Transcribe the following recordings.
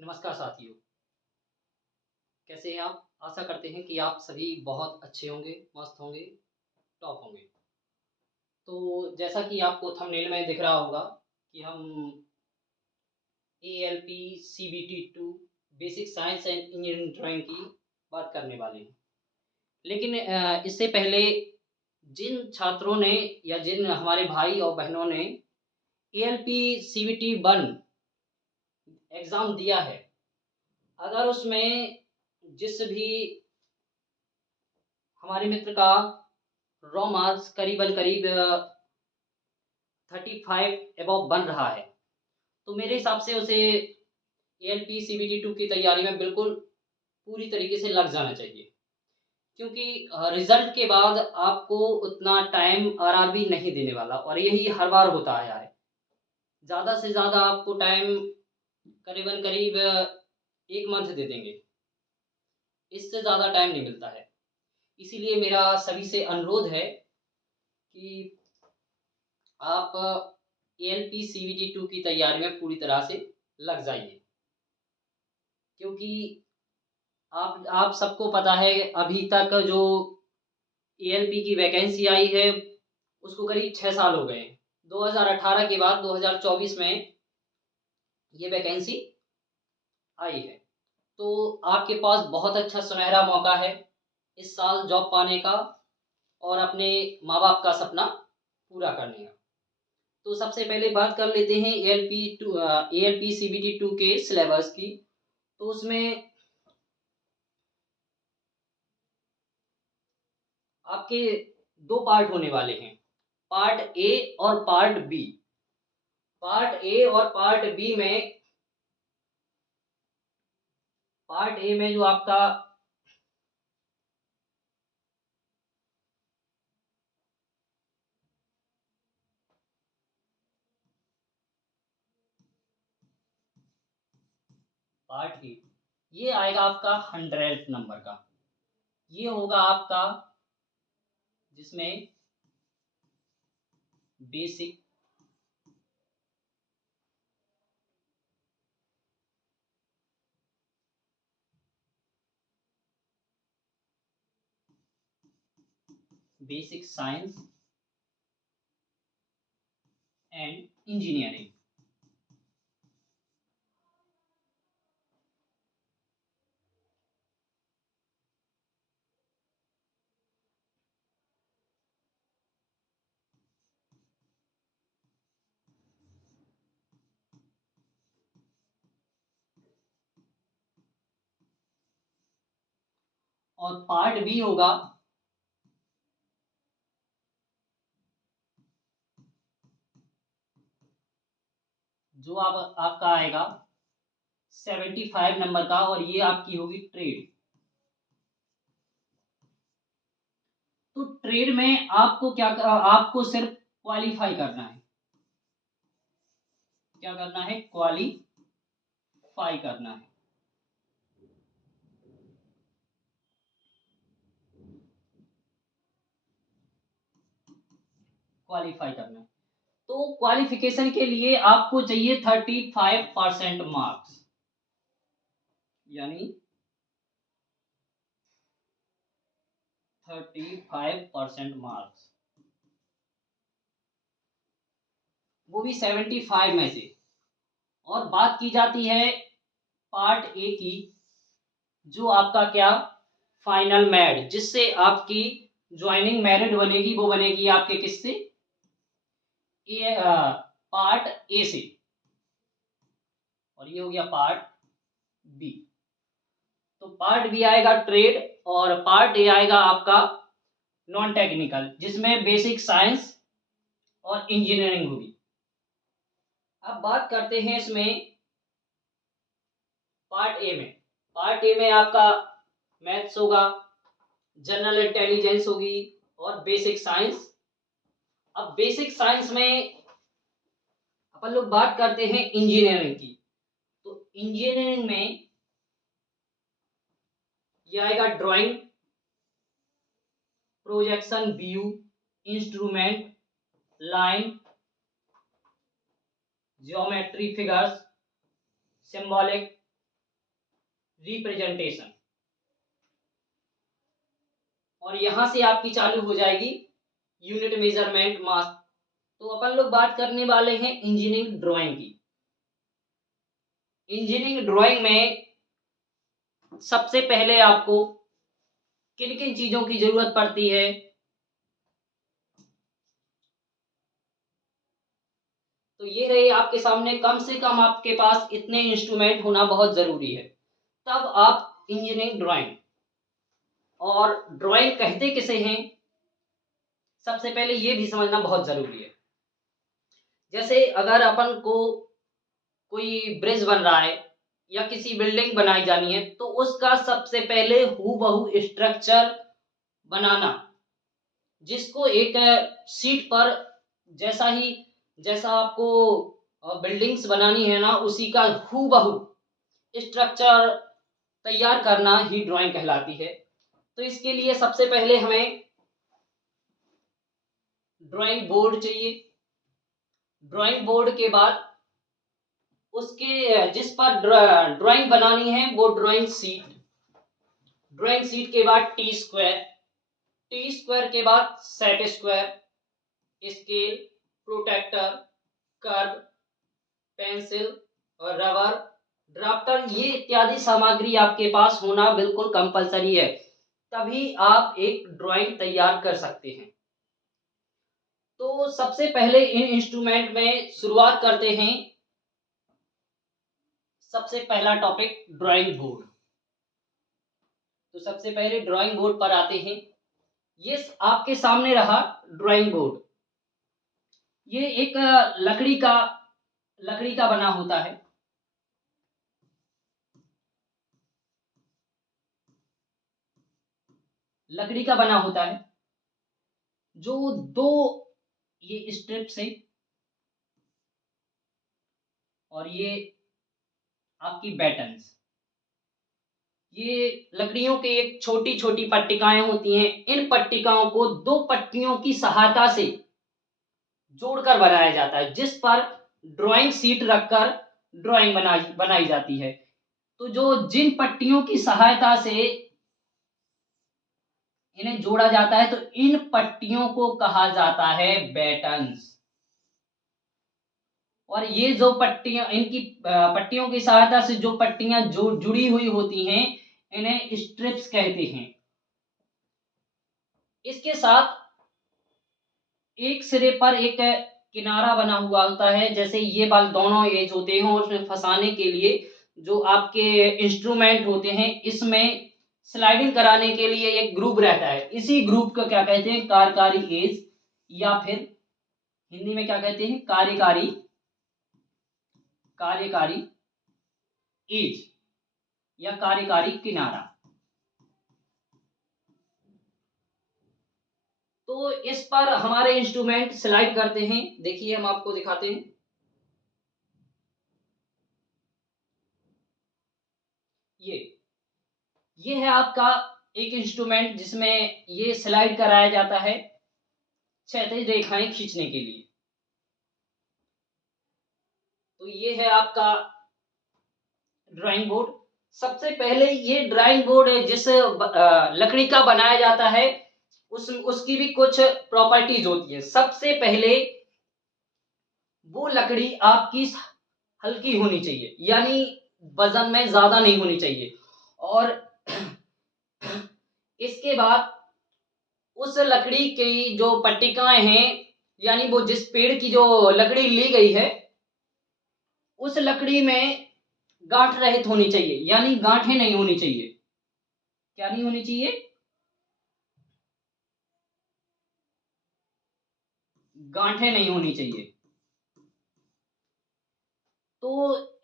नमस्कार साथियों, कैसे हैं आप? आशा करते हैं कि आप सभी बहुत अच्छे होंगे, मस्त होंगे, टॉप होंगे। तो जैसा कि आपको थंबनेल में दिख रहा होगा कि हम ALP CBT 2 basic science and engineering drawing की बात करने वाले हैं। लेकिन इससे पहले जिन छात्रों ने या जिन हमारे भाई और बहनों ने एएलपी सीबीटी 1 एग्ज़ाम दिया है, अगर उसमें जिस भी हमारे मित्र का रॉ मार्क्स करीब 35 अबव बन रहा है, तो मेरे हिसाब से उसे एएलपी सीबीटी 2 की तैयारी में बिल्कुल पूरी तरीके से लग जाना चाहिए। क्योंकि रिज़ल्ट के बाद आपको उतना टाइम आरआरबी नहीं देने वाला और यही हर बार होता आया है। ज़्यादा से ज़्यादा आपको टाइम करीब 1 मंथ दे देंगे, इससे ज़्यादा टाइम नहीं मिलता है। इसीलिए मेरा सभी से अनुरोध है कि आप एएलपी सीबीटी 2 की तैयारी में पूरी तरह से लग जाइए। क्योंकि आप सबको पता है अभी तक जो एएलपी की वैकेंसी आई है उसको करीब 6 साल हो गए हैं। 2018 के बाद 2024 में ये वैकेंसी आई है। तो आपके पास बहुत अच्छा सुनहरा मौका है इस साल जॉब पाने का और अपने माँ-बाप का सपना पूरा करने का। तो सबसे पहले बात कर लेते हैं एएलपी सीबीटी 2 के सिलेबस की। तो उसमें आपके 2 पार्ट होने वाले हैं, पार्ट ए और पार्ट बी। पार्ट ए और पार्ट ए में जो आपका पार्ट ए ये आएगा आपका 100 नंबर का। ये होगा आपका जिसमें basic basic science and engineering. और पार्ट बी होगा जो आपका आएगा 75 नंबर का और ये आपकी होगी ट्रेड। तो ट्रेड में आपको सिर्फ क्वालीफाई करना है। क्या करना है? क्वालीफाई करना है। क्वालीफाई करना है। तो क्वालिफिकेशन के लिए आपको चाहिए 35% मार्क्स, यानी 35% मार्क्स, वो भी 75 में से। और बात की जाती है पार्ट ए की, जो आपका क्या फाइनल मेरिट, जिससे आपकी ज्वाइनिंग मेरिट बनेगी, वो बनेगी आपके किससे? पार्ट ए से। और ये हो गया पार्ट बी। तो पार्ट बी आएगा ट्रेड और पार्ट ए आएगा आपका नॉन टेक्निकल, जिसमें बेसिक साइंस और इंजीनियरिंग होगी। अब बात करते हैं इसमें पार्ट ए में आपका मैथ्स होगा, जनरल इंटेलिजेंस होगी और बेसिक साइंस। अब बेसिक साइंस में अपन लोग बात करते हैं इंजीनियरिंग की। तो इंजीनियरिंग में ये आएगा drawing, projection view, instrument, line, geometry figures, symbolic, representation, और यहां से आपकी चालू हो जाएगी यूनिट मेजरमेंट मास। तो अपन लोग बात करने वाले हैं इंजीनियरिंग ड्राइंग की। इंजीनियरिंग ड्राइंग में सबसे पहले आपको किन किन चीजों की जरूरत पड़ती है? तो ये रहे आपके सामने, कम से कम आपके पास इतने इंस्ट्रूमेंट होना बहुत जरूरी है, तब आप इंजीनियरिंग ड्राइंग। और ड्राइंग कहते किसे हैं, सबसे पहले ये भी समझना बहुत जरूरी है। जैसे अगर अपन को कोई ब्रिज बन रहा है या किसी बिल्डिंग बनाई जानी है, तो उसका सबसे पहले हूबहू स्ट्रक्चर बनाना, जिसको एक शीट पर जैसा आपको बिल्डिंग्स बनानी है ना, उसी का हूबहू स्ट्रक्चर तैयार करना ही ड्राइंग कहलाती है। तो इसके लिए सबसे पहले हमें ड्राइंग बोर्ड चाहिए। ड्राइंग बोर्ड के बाद उसके जिस पर ड्राइंग बनानी है वो ड्राइंग शीट। ड्राइंग शीट के बाद टी स्क्वायर, टी स्क्वायर के बाद set square, scale, protractor, curve, pencil और रबर, ड्राफ्टर, ये इत्यादि सामग्री आपके पास होना बिल्कुल कंपलसरी है, तभी आप एक ड्राइंग तैयार कर सकते हैं। तो सबसे पहले इन इंस्ट्रूमेंट में शुरुआत करते हैं। सबसे पहला टॉपिक ड्राइंग बोर्ड। तो सबसे पहले ड्राइंग बोर्ड पर आते हैं। ये आपके सामने रहा ड्राइंग बोर्ड। ये एक लकड़ी का बना होता है। लकड़ी का बना होता है, जो दो ये स्ट्रिप्स है और ये आपकी बैटन्स। ये लकड़ियों के एक छोटी छोटी पट्टिकाएं होती हैं। इन पट्टिकाओं को दो पट्टियों की सहायता से जोड़कर बनाया जाता है, जिस पर ड्राइंग शीट रखकर ड्राइंग बनाई जाती है। तो जिन पट्टियों की सहायता से इन्हें जोड़ा जाता है, तो इन पट्टियों को कहा जाता है बैटन्स। और ये जो पट्टियां, इनकी पट्टियों की सहायता से जो पट्टियां जुड़ी हुई होती हैं, इन्हें स्ट्रिप्स कहते हैं। इसके साथ एक सिरे पर एक किनारा बना हुआ होता है, जैसे ये बाल दोनों एज होते हैं, और उसमें फंसाने के लिए जो आपके इंस्ट्रूमेंट होते हैं, इसमें स्लाइडिंग कराने के लिए एक ग्रुप रहता है। इसी ग्रुप को क्या कहते हैं, कार्यकारी एज, या फिर हिंदी में क्या कहते हैं, कार्यकारी एज या कार्यकारी किनारा। तो इस पर हमारे इंस्ट्रूमेंट स्लाइड करते हैं। देखिए हम आपको दिखाते हैं। ये है आपका एक इंस्ट्रूमेंट, जिसमें ये स्लाइड कराया जाता है क्षैतिज रेखाएं खींचने के लिए। तो ये है आपका ड्राइंग बोर्ड। सबसे पहले ये ड्राइंग बोर्ड जिस लकड़ी का बनाया जाता है, उसकी भी कुछ प्रॉपर्टीज होती है। सबसे पहले वो लकड़ी आपकी हल्की होनी चाहिए, यानी वजन में ज्यादा नहीं होनी चाहिए। और इसके बाद उस लकड़ी की जो पट्टिकाएं हैं, यानी वो जिस पेड़ की जो लकड़ी ली गई है, उस लकड़ी में गांठ रहित होनी चाहिए, यानी गांठें नहीं होनी चाहिए। क्या नहीं होनी चाहिए, गांठें नहीं होनी चाहिए। तो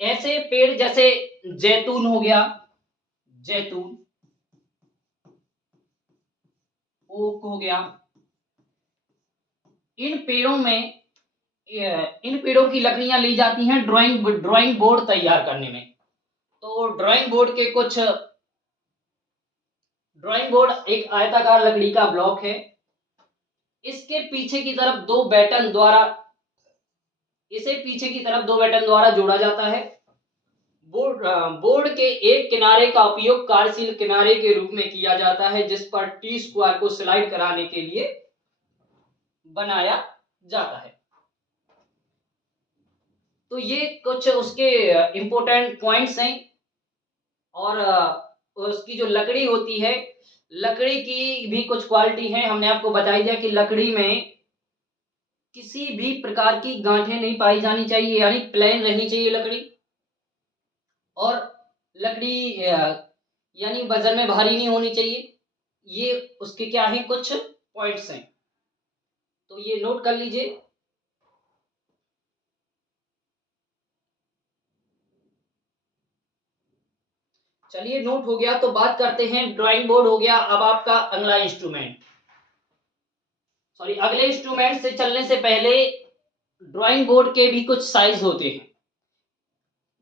ऐसे पेड़ जैसे जैतून हो गया, जैतून, ओक हो गया, इन पेड़ों की लकड़ियां ली जाती हैं ड्राइंग बोर्ड तैयार करने में। तो ड्राइंग बोर्ड एक आयताकार लकड़ी का ब्लॉक है। इसके पीछे की तरफ दो बैटन द्वारा जोड़ा जाता है। बोर्ड के एक किनारे का उपयोग कार्यशील किनारे के रूप में किया जाता है, जिस पर टी स्क्वायर को स्लाइड कराने के लिए बनाया जाता है। तो ये कुछ उसके इंपॉर्टेंट पॉइंट्स हैं। और उसकी जो लकड़ी होती है, लकड़ी की भी कुछ क्वालिटी है। हमने आपको बता दिया कि लकड़ी में किसी भी प्रकार की गांठें नहीं पाई जानी चाहिए, यानी प्लेन रहनी चाहिए लकड़ी। और लकड़ी यानी वजन में भारी नहीं होनी चाहिए। ये उसके क्या है, कुछ पॉइंट्स हैं, तो ये नोट कर लीजिए। चलिए, नोट हो गया, तो बात करते हैं। ड्राइंग बोर्ड हो गया। अब आपका अगला इंस्ट्रूमेंट, सॉरी, अगले इंस्ट्रूमेंट से चलने से पहले ड्राइंग बोर्ड के भी कुछ साइज होते हैं।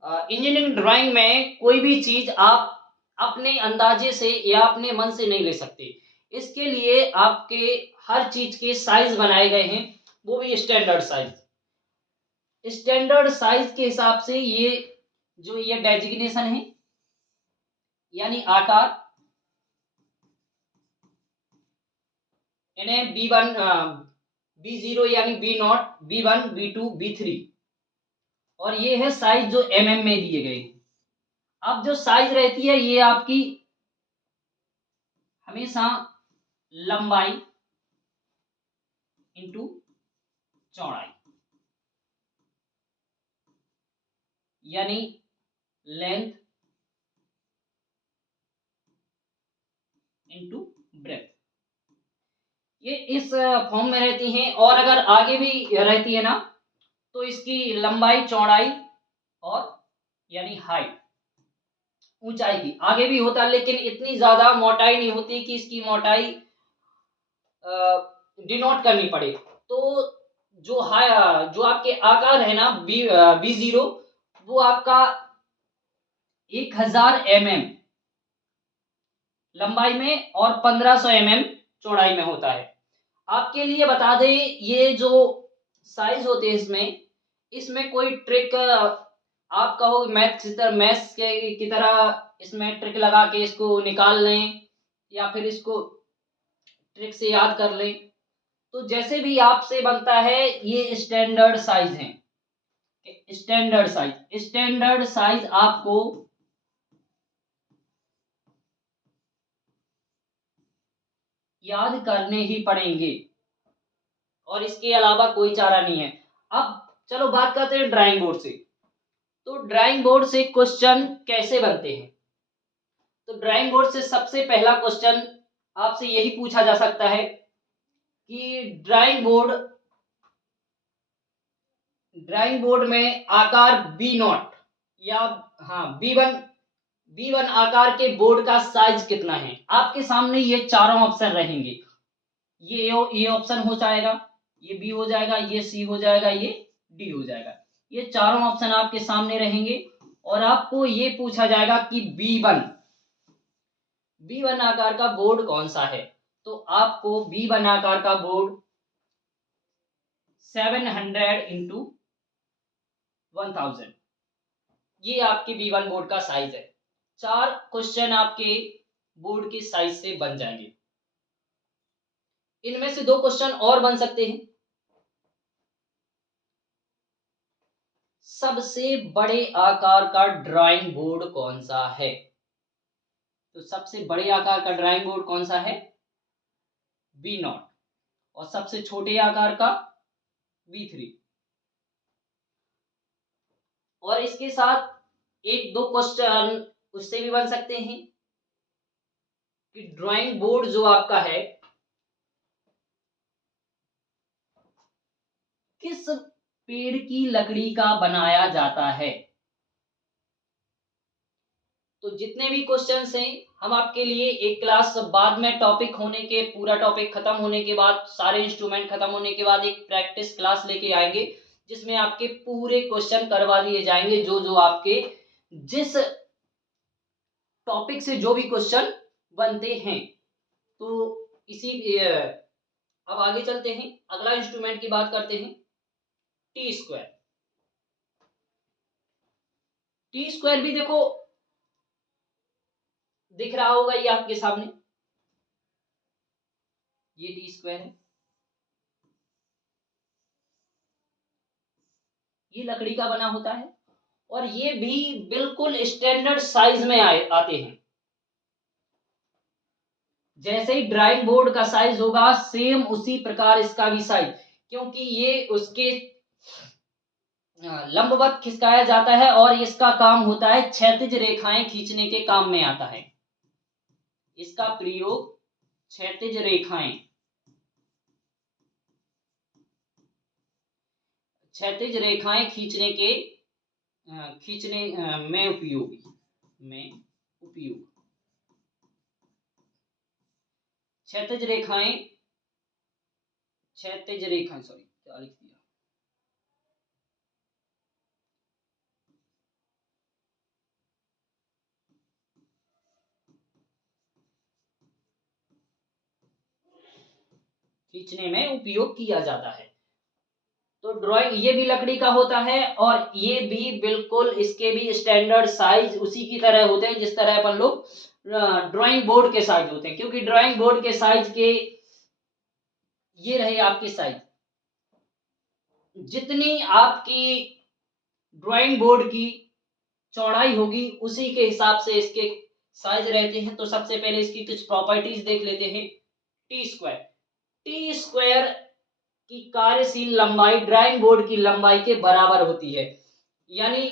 इंजीनियरिंग ड्राइंग में कोई भी चीज आप अपने अंदाजे से या अपने मन से नहीं ले सकते। इसके लिए आपके हर चीज के साइज बनाए गए हैं, वो भी स्टैंडर्ड साइज। स्टैंडर्ड साइज के हिसाब से ये जो ये डेजिग्नेशन है, यानी आकार, इन्हें B1, B0 यानी B0, B1, B2, B3, और ये है साइज जो mm में दिए गए हैं। अब जो साइज रहती है, ये आपकी हमेशा लंबाई इंटू चौड़ाई, यानी लेंथ इंटू ब्रेथ, ये इस फॉर्म में रहती हैं। और अगर आगे भी रहती है ना, तो इसकी लंबाई, चौड़ाई और यानी हाइट, ऊंचाई की आगे भी होता है, लेकिन इतनी ज्यादा मोटाई नहीं होती कि इसकी मोटाई डिनोट करनी पड़े। तो जो जो आपके आकार है ना, B0, वो आपका 1000 mm लंबाई में और 1500 mm चौड़ाई में होता है। आपके लिए बता दें, ये जो साइज होते हैं, इसमें कोई ट्रिक आप कहो मैथ्स की तरह इसमें ट्रिक लगा के इसको निकाल लें, या फिर इसको ट्रिक से याद कर लें, तो जैसे भी आपसे बनता है, ये स्टैंडर्ड साइज है। स्टैंडर्ड साइज आपको याद करने ही पड़ेंगे, और इसके अलावा कोई चारा नहीं है। अब चलो बात करते हैं ड्राइंग बोर्ड से। तो ड्राइंग बोर्ड से क्वेश्चन कैसे बनते हैं? तो ड्राइंग बोर्ड से सबसे पहला क्वेश्चन आपसे यही पूछा जा सकता है कि ड्राइंग बोर्ड में आकार B0 या हाँ B1 आकार के बोर्ड का साइज कितना है? आपके सामने ये चारों ऑप्शन रहेंगे। ये ऑप्शन हो जाएगा, ये बी हो जाएगा, ये सी हो जाएगा, ये डी हो जाएगा। ये चारों ऑप्शन आपके सामने रहेंगे, और आपको ये पूछा जाएगा कि B1 आकार का बोर्ड कौन सा है। तो आपको B1 आकार का बोर्ड 700 इंटू 1000, ये आपके B1 बोर्ड का साइज है। 4 क्वेश्चन आपके बोर्ड के साइज से बन जाएंगे। इनमें से 2 क्वेश्चन और बन सकते हैं। सबसे बड़े आकार का ड्राइंग बोर्ड कौन सा है? तो सबसे बड़े आकार का ड्राइंग बोर्ड कौन सा है? B0। और सबसे छोटे आकार का B3। और इसके साथ 1-2 क्वेश्चन उससे भी बन सकते हैं कि ड्राइंग बोर्ड जो आपका है, किस पेड़ की लकड़ी का बनाया जाता है। तो जितने भी क्वेश्चंस हैं, हम आपके लिए एक क्लास बाद में टॉपिक होने के, पूरा टॉपिक खत्म होने के बाद, सारे इंस्ट्रूमेंट खत्म होने के बाद एक प्रैक्टिस क्लास लेके आएंगे, जिसमें आपके पूरे क्वेश्चन करवा दिए जाएंगे, जो जो आपके जिस टॉपिक से जो भी क्वेश्चन बनते हैं। तो इसी अब आगे चलते हैं, अगला इंस्ट्रूमेंट की बात करते हैं, टी स्क्वायर। टी स्क्वायर भी देखो दिख रहा होगा ये आपके सामने, ये टी स्क्वायर है, ये लकड़ी का बना होता है और ये भी बिल्कुल स्टैंडर्ड साइज में आते हैं। जैसे ही ड्राइंग बोर्ड का साइज होगा सेम उसी प्रकार इसका भी साइज, क्योंकि ये उसके लंबवत खिसकाया जाता है और इसका काम होता है क्षैतिज रेखाएं खींचने के काम में आता है। इसका प्रयोग क्षैतिज रेखाएं खींचने में उपयोगी क्षैतिज रेखाएं सॉरी क्या लिख दिया, खींचने में उपयोग किया जाता है। तो ड्राइंग ये भी लकड़ी का होता है और ये भी बिल्कुल इसके भी स्टैंडर्ड साइज उसी की तरह होते हैं जिस तरह अपन लोग ड्राइंग बोर्ड के साइज होते हैं, क्योंकि ड्राइंग बोर्ड के साइज के ये रहे आपके साइज, जितनी आपकी ड्राइंग बोर्ड की चौड़ाई होगी उसी के हिसाब से इसके साइज रहते हैं। तो सबसे पहले इसकी कुछ प्रॉपर्टीज देख लेते हैं। टी स्क्वायर की कार्यशील लंबाई ड्राइंग बोर्ड की लंबाई के बराबर होती है, यानी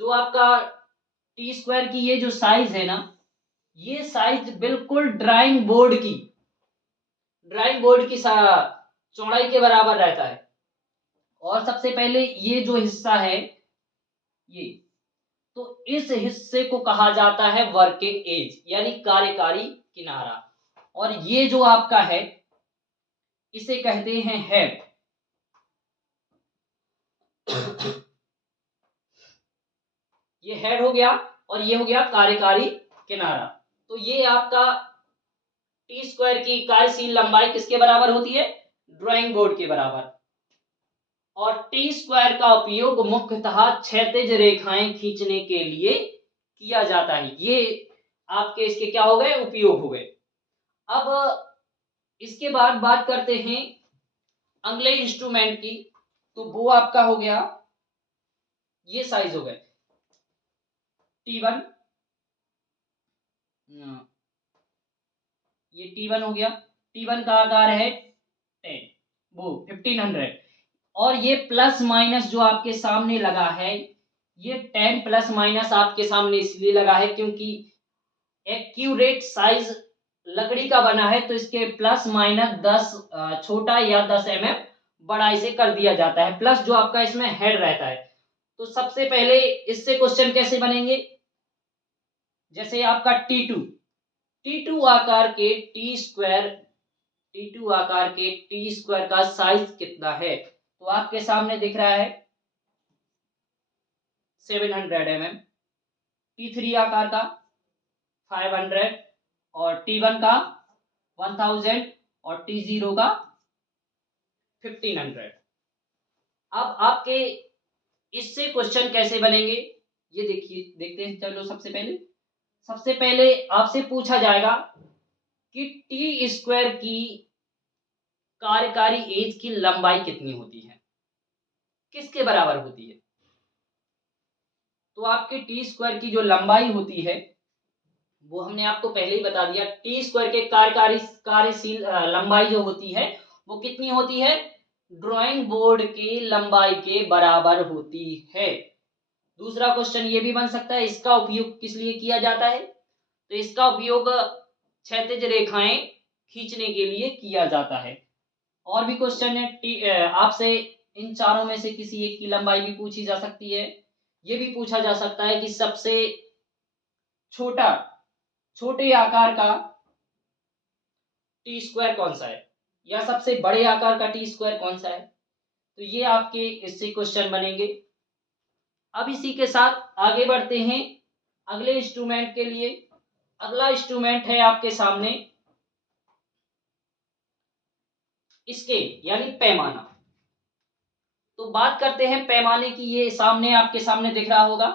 जो आपका टी स्क्वायर की ये जो साइज है ना, ये साइज बिल्कुल ड्राइंग बोर्ड की चौड़ाई के बराबर रहता है। और सबसे पहले ये जो हिस्सा है ये, तो इस हिस्से को कहा जाता है वर्किंग एज यानी कार्यकारी किनारा, और ये जो आपका है इसे कहते हैं हेड। ये हेड हो गया और ये हो गया कार्यकारी किनारा। तो ये आपका टी स्क्वायर की कार्यशील लंबाई किसके बराबर होती है, ड्राइंग बोर्ड के बराबर। और टी स्क्वायर का उपयोग मुख्यतः क्षैतिज रेखाएं खींचने के लिए किया जाता है। ये आपके इसके क्या हो गए, उपयोग हो गए। अब इसके बाद बात करते हैं अगले इंस्ट्रूमेंट की, तो वो आपका हो गया ये साइज हो गए T1, ये T1 हो गया। T1 का आकार है 1500, और ये प्लस माइनस जो आपके सामने लगा है ये 10 प्लस माइनस आपके सामने इसलिए लगा है क्योंकि एक्यूरेट साइज लकड़ी का बना है, तो इसके प्लस माइनस 10 छोटा या 10 mm बड़ा इसे कर दिया जाता है, प्लस जो आपका इसमें हेड रहता है। तो सबसे पहले इससे क्वेश्चन कैसे बनेंगे, जैसे आपका T2 आकार के टी स्क्वायर का साइज कितना है, तो आपके सामने दिख रहा है 700 mm, T3 आकार का 500 और T1 का 1000 और T0 का 1500। अब आपके इससे क्वेश्चन कैसे बनेंगे ये देखते हैं। चलो सबसे पहले आपसे पूछा जाएगा कि टी स्क्वायर की कार्यकारी एज की लंबाई कितनी होती है, किसके बराबर होती है। तो आपके टी स्क्वायर की जो लंबाई होती है वो हमने आपको पहले ही बता दिया। टी स्क्वायर के कार्यशील लंबाई जो होती है वो कितनी होती है, ड्राइंग बोर्ड की लंबाई के बराबर होती है। दूसरा क्वेश्चन ये भी बन सकता है, इसका उपयोग किस लिए किया जाता है, तो इसका उपयोग क्षैतिज रेखाएं खींचने के लिए किया जाता है। और भी क्वेश्चन है, आपसे इन चारों में से किसी एक की लंबाई भी पूछी जा सकती है। ये भी पूछा जा सकता है कि सबसे छोटे आकार का टी स्क्वायर कौन सा है या सबसे बड़े आकार का टी स्क्वायर कौन सा है, तो ये आपके इससे क्वेश्चन बनेंगे। अब इसी के साथ आगे बढ़ते हैं अगले इंस्ट्रूमेंट के लिए। अगला इंस्ट्रूमेंट है आपके सामने स्केल यानी पैमाना। तो बात करते हैं पैमाने की, ये आपके सामने दिख रहा होगा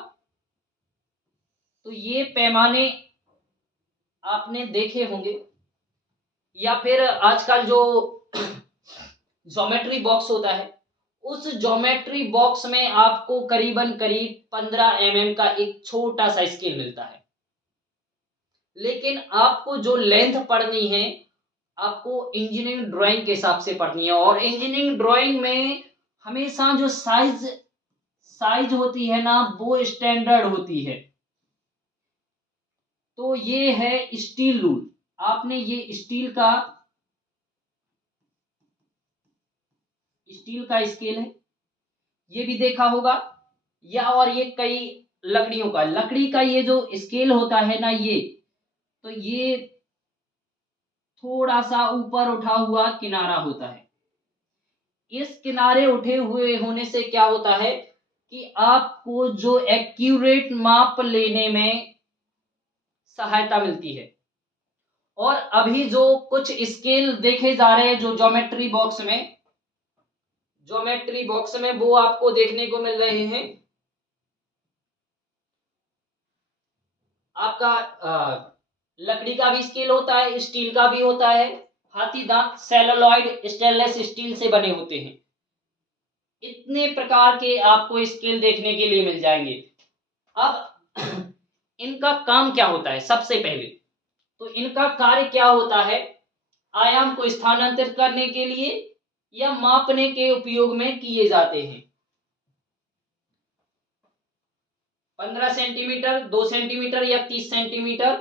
तो ये पैमाने आपने देखे होंगे, या फिर आजकल जो ज्योमेट्री बॉक्स होता है, उस ज्योमेट्री बॉक्स में आपको करीबन करीब 15 mm का एक छोटा सा स्केल मिलता है। लेकिन आपको जो लेंथ पढ़नी है, आपको इंजीनियरिंग ड्राइंग के हिसाब से पढ़नी है, और इंजीनियरिंग ड्राइंग में हमेशा जो साइज साइज होती है ना, वो स्टैंडर्ड होती है। तो ये है स्टील रूल। आपने ये स्टील का स्केल है, ये भी देखा होगा, या और ये कई लकड़ियों का, लकड़ी का ये जो स्केल होता है ना, ये तो ये थोड़ा सा ऊपर उठा हुआ किनारा होता है। इस किनारे उठे हुए होने से क्या होता है कि आपको जो एक्यूरेट माप लेने में सहायता मिलती है। और अभी जो कुछ स्केल देखे जा रहे हैं जो ज्योमेट्री बॉक्स में वो आपको देखने को मिल रहे हैं। आपका लकड़ी का भी स्केल होता है, स्टील का भी होता है। हाथी दांत सेलुलॉइड स्टेनलेस स्टील से बने होते हैं। इतने प्रकार के आपको स्केल देखने के लिए मिल जाएंगे। अब इनका काम क्या होता है? सबसे पहले तो इनका कार्य क्या होता है? आयाम को स्थानांतरित करने के लिए या मापने के उपयोग में किए जाते हैं। 15 सेंटीमीटर, 2 सेंटीमीटर या 30 सेंटीमीटर,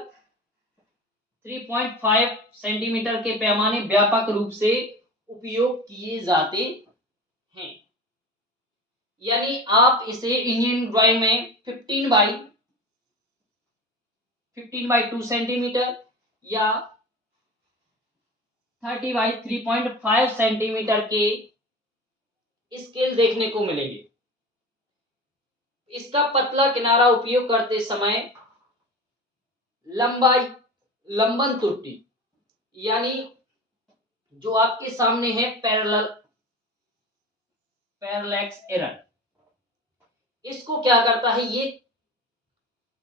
3.5 सेंटीमीटर के पैमाने व्यापक रूप से उपयोग किए जाते हैं। यानी आप इसे इंजीनियरिंग ड्राइंग में 15 बाई 2 सेंटीमीटर या 30 बाई 3.5 सेंटीमीटर के स्केल देखने को मिलेंगे। इसका पतला किनारा उपयोग करते समय लंबन त्रुटि, यानी जो आपके सामने है पैरेलैक्स एरर, इसको क्या करता है? ये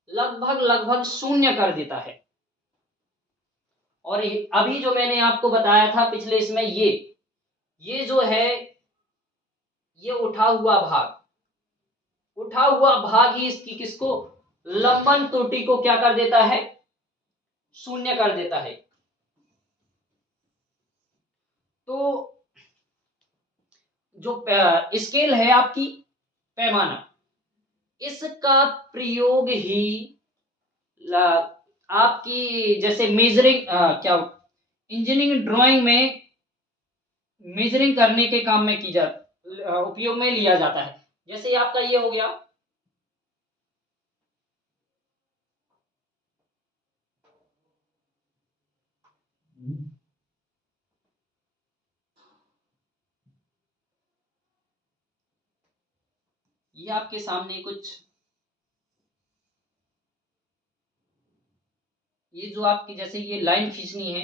लगभग शून्य कर देता है। और अभी जो मैंने आपको बताया था पिछले इसमें, ये जो है, ये उठा हुआ भाग ही इसकी किसको, लंबन त्रुटि को क्या कर देता है? शून्य कर देता है। तो जो स्केल है आपकी, पैमाना, इसका प्रयोग ही आपकी जैसे मेजरिंग क्या इंजीनियरिंग ड्राइंग में मेजरिंग करने के काम में उपयोग में लिया जाता है। जैसे आपका ये हो गया, ये आपके सामने कुछ, ये जो आपकी जैसे ये लाइन खींचनी है,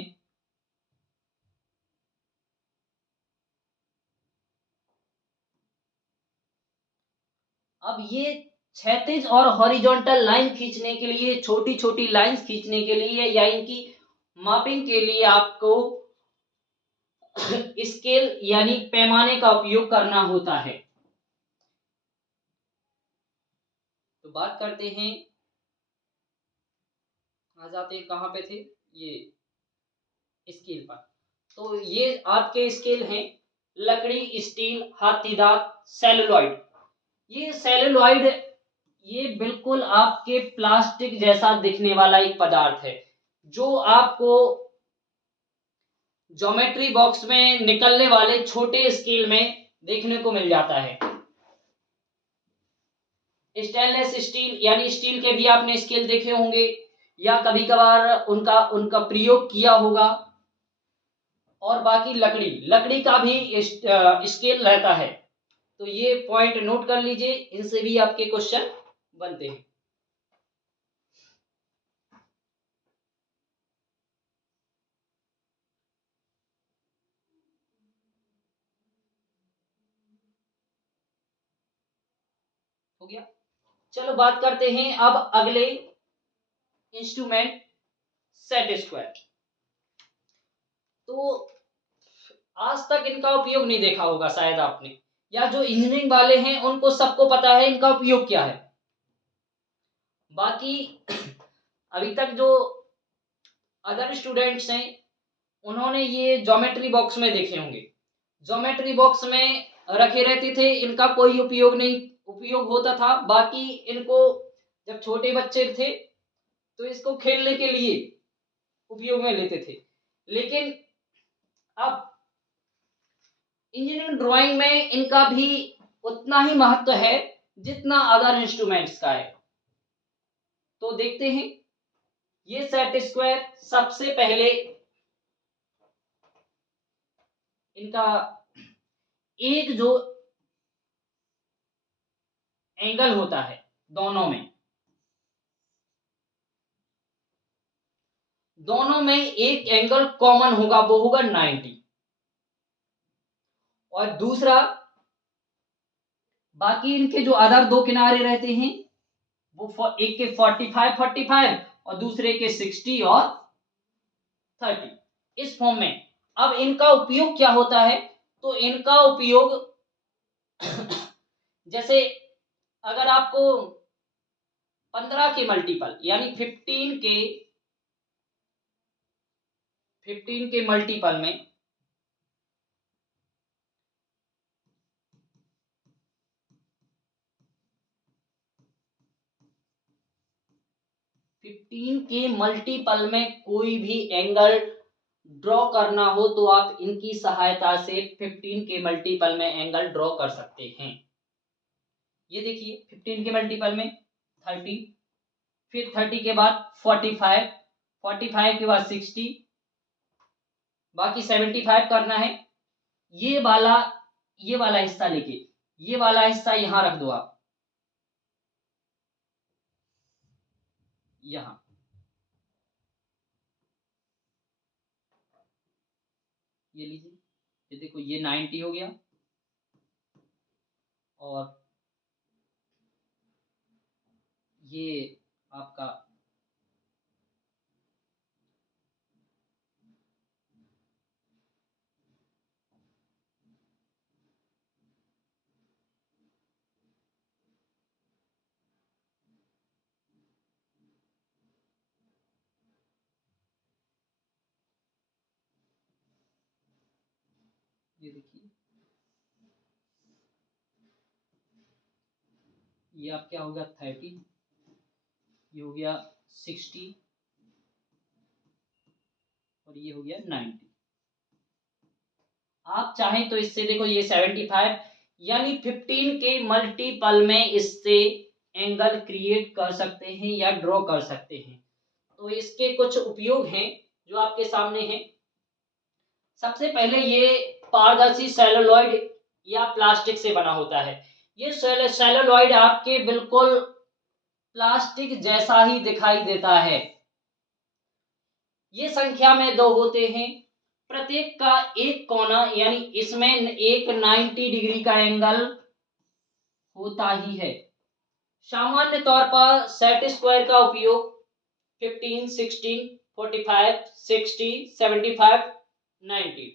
अब ये क्षैतिज और हॉरिजॉन्टल लाइन खींचने के लिए, छोटी छोटी लाइंस खींचने के लिए या इनकी मापिंग के लिए आपको स्केल यानी पैमाने का उपयोग करना होता है। तो बात करते हैं, आ जाते हैं कहाँ पे थे, ये स्केल पर। तो ये आपके स्केल हैं लकड़ी, स्टील, हाथी दांत, सेलुलॉइड। ये सेलुलॉइड, ये बिल्कुल आपके प्लास्टिक जैसा दिखने वाला एक पदार्थ है, जो आपको ज्योमेट्री बॉक्स में निकलने वाले छोटे स्केल में देखने को मिल जाता है। स्टेनलेस स्टील यानी स्टील के भी आपने स्केल देखे होंगे या कभी कभार उनका उनका प्रयोग किया होगा। और बाकी लकड़ी का भी स्केल रहता है। तो ये पॉइंट नोट कर लीजिए, इनसे भी आपके क्वेश्चन बनते हैं। हो गया। चलो बात करते हैं अब अगले इंस्ट्रूमेंट सेट स्क्वायर। तो आज तक इनका उपयोग नहीं देखा होगा शायद आपने, या जो इंजीनियरिंग वाले हैं उनको सबको पता है इनका उपयोग क्या है। बाकी अभी तक जो अदर स्टूडेंट्स हैं उन्होंने ये ज्योमेट्री बॉक्स में देखे होंगे, ज्योमेट्री बॉक्स में रखे रहते थे, इनका कोई उपयोग होता था। बाकी इनको जब छोटे बच्चे थे तो इसको खेलने के लिए उपयोग में लेते थे, लेकिन अब इंजीनियरिंग ड्राइंग में इनका भी उतना ही महत्व है जितना अदर इंस्ट्रूमेंट्स का है। तो देखते हैं, ये सेट स्क्वायर सबसे पहले इनका एक जो एंगल होता है दोनों में एक एंगल कॉमन होगा, वो होगा 90, और दूसरा बाकी इनके जो अदर दो किनारे रहते हैं वो एक के 45 और दूसरे के 60 और 30, इस फॉर्म में। अब इनका उपयोग क्या होता है, तो इनका उपयोग जैसे अगर आपको 15 के मल्टीपल यानी 15 के मल्टीपल में 15 के मल्टीपल में कोई भी एंगल ड्रॉ करना हो तो आप इनकी सहायता से 15 के मल्टीपल में एंगल ड्रॉ कर सकते हैं। ये देखिए 15 के मल्टीपल में 30, फिर 30 के बाद 45 के बाद 60, बाकी 75 करना है। ये वाला हिस्सा लेके ये वाला हिस्सा यहां रख दो आप, यहां ये लीजिए, ये देखो ये 90 हो गया, और ये आपका ये देखिए, ये आप क्या हो गया 30, ये हो गया 60 और ये हो गया 90। आप चाहें तो इससे देखो ये 75 यानी 15 के मल्टीपल में इससे एंगल क्रिएट कर सकते हैं या ड्रॉ कर सकते हैं। तो इसके कुछ उपयोग हैं जो आपके सामने हैं। सबसे पहले ये पारदर्शी सेलुलॉइड या प्लास्टिक से बना होता है। ये सेलुलॉइड आपके बिल्कुल प्लास्टिक जैसा ही दिखाई देता है। ये संख्या में 2 होते हैं, प्रत्येक का एक कोना यानी इसमें एक 90 डिग्री का एंगल होता ही है। सामान्य तौर पर सेट स्क्वायर का उपयोग 15, 16, 45, 60, 75, 90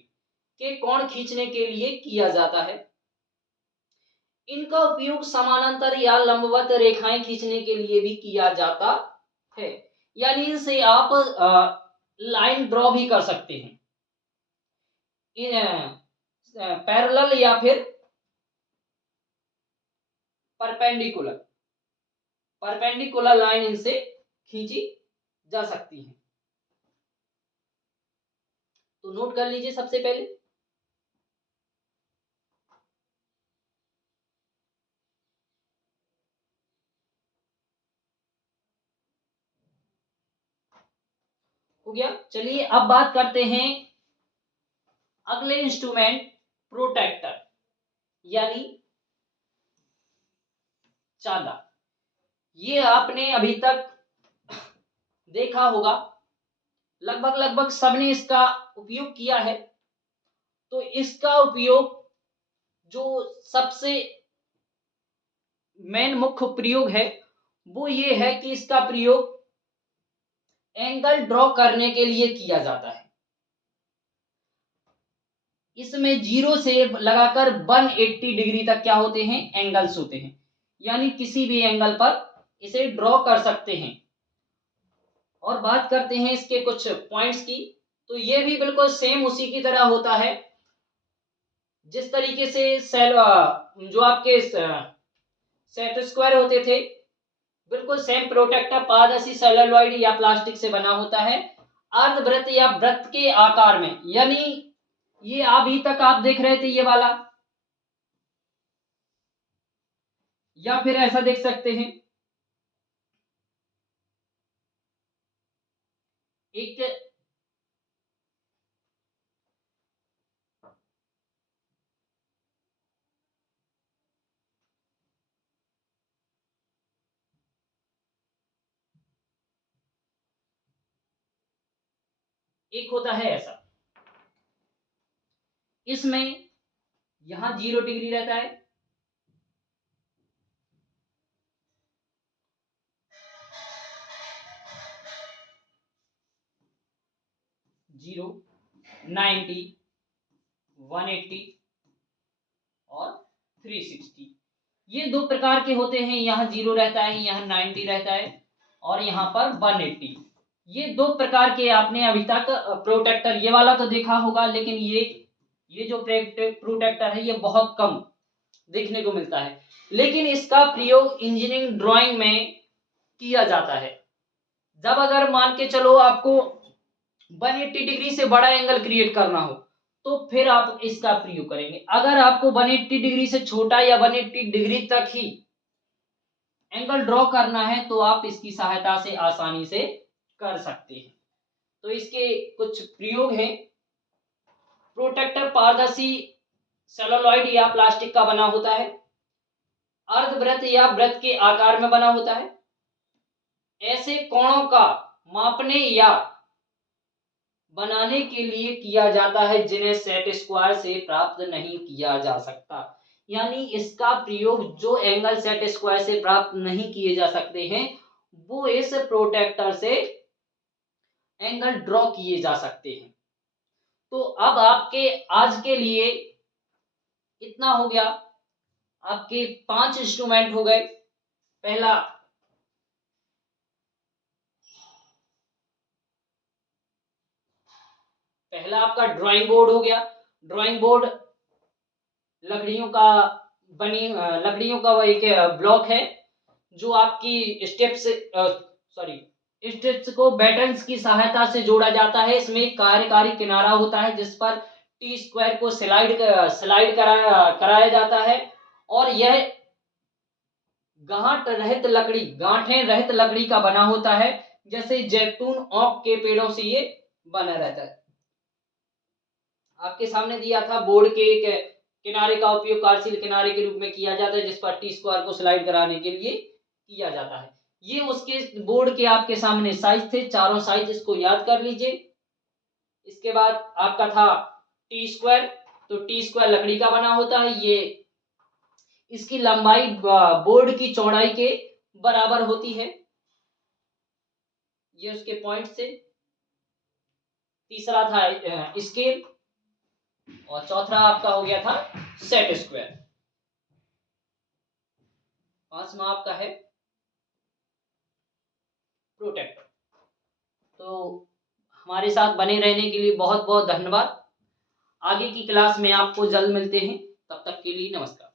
के कोण खींचने के लिए किया जाता है। इनका उपयोग समानांतर या लंबवत रेखाएं खींचने के लिए भी किया जाता है, यानी इनसे आप लाइन ड्रॉ भी कर सकते हैं, पैरेलल या फिर परपेंडिकुलर लाइन इनसे खींची जा सकती है। तो नोट कर लीजिए सबसे पहले, हो गया। चलिए अब बात करते हैं अगले इंस्ट्रूमेंट प्रोटेक्टर यानी चांदा। ये आपने अभी तक देखा होगा, लगभग सबने इसका उपयोग किया है। तो इसका उपयोग जो सबसे मेन मुख्य प्रयोग है वो ये है कि इसका प्रयोग एंगल ड्रॉ करने के लिए किया जाता है। इसमें 0 से लगाकर 180 डिग्री तक क्या होते हैं, एंगल्स होते हैं, यानी किसी भी एंगल पर इसे ड्रॉ कर सकते हैं। और बात करते हैं इसके कुछ पॉइंट्स की, तो ये भी बिल्कुल सेम उसी की तरह होता है जिस तरीके से सेल जो आपके सेट स्क्वायर होते थे, बिल्कुल सेम प्रोटेक्टर पारदर्शी सेलुलॉइड या प्लास्टिक से बना होता है, अर्धवृत्त या वृत्त के आकार में। यानी ये अभी तक आप देख रहे थे ये वाला, या फिर ऐसा देख सकते हैं एक एक होता है ऐसा, इसमें यहां 0 डिग्री रहता है, 0, 90, 180 और 360। ये दो प्रकार के होते हैं, यहाँ 0 रहता है, यहाँ 90 रहता है और यहाँ पर 180। ये दो प्रकार के आपने अभी तक प्रोटेक्टर, ये वाला तो देखा होगा, लेकिन ये जो प्रोटेक्टर है ये बहुत कम देखने को मिलता है, लेकिन इसका प्रयोग इंजीनियरिंग ड्राइंग में किया जाता है। जब अगर मान के चलो आपको 180 डिग्री से बड़ा एंगल क्रिएट करना हो तो फिर आप इसका प्रयोग करेंगे। अगर आपको 180 डिग्री से छोटा या 180 डिग्री तक ही एंगल ड्रॉ करना है तो आप इसकी सहायता से आसानी से कर सकते हैं। तो इसके कुछ प्रयोग हैं। प्रोटेक्टर पारदर्शी सेलुलॉइड या प्लास्टिक का बना होता है, अर्धवृत्त या वृत्त के आकार में बना होता है, ऐसे कोणों का मापने या बनाने के लिए किया जाता है जिन्हें सेट स्क्वायर से प्राप्त नहीं किया जा सकता। यानी इसका प्रयोग जो एंगल सेट स्क्वायर से प्राप्त नहीं किए जा सकते हैं वो इस प्रोटेक्टर से एंगल ड्रॉ किए जा सकते हैं। तो अब आपके आज के लिए इतना हो गया, आपके 5 इंस्ट्रूमेंट हो गए। पहला आपका ड्राइंग बोर्ड हो गया। ड्राइंग बोर्ड लकड़ियों का वो एक ब्लॉक है जो आपकी स्टेप्स को बैटन्स की सहायता से जोड़ा जाता है। इसमें एक कार्यकारी किनारा होता है जिस पर टी स्क्वायर को स्लाइड कराया जाता है और यह गांठें रहित लकड़ी का बना होता है, जैसे जैतून ओक के पेड़ों से ये बना रहता है। आपके सामने दिया था बोर्ड के एक किनारे का उपयोग कार्यशील किनारे के रूप में किया जाता है जिस पर टी स्क्वायर को स्लाइड कराने के लिए किया जाता है। ये उसके बोर्ड के आपके सामने साइज थे, चारों साइज इसको याद कर लीजिए। इसके बाद आपका था टी स्क्वायर, तो टी स्क्वायर लकड़ी का बना होता है, ये इसकी लंबाई बोर्ड की चौड़ाई के बराबर होती है, ये उसके पॉइंट से। तीसरा था स्केल और चौथा आपका हो गया था सेट स्क्वायर। पांचवा आपका है प्रोटेक्टर। तो हमारे साथ बने रहने के लिए बहुत बहुत धन्यवाद। आगे की क्लास में आपको जल्द मिलते हैं, तब तक के लिए नमस्कार।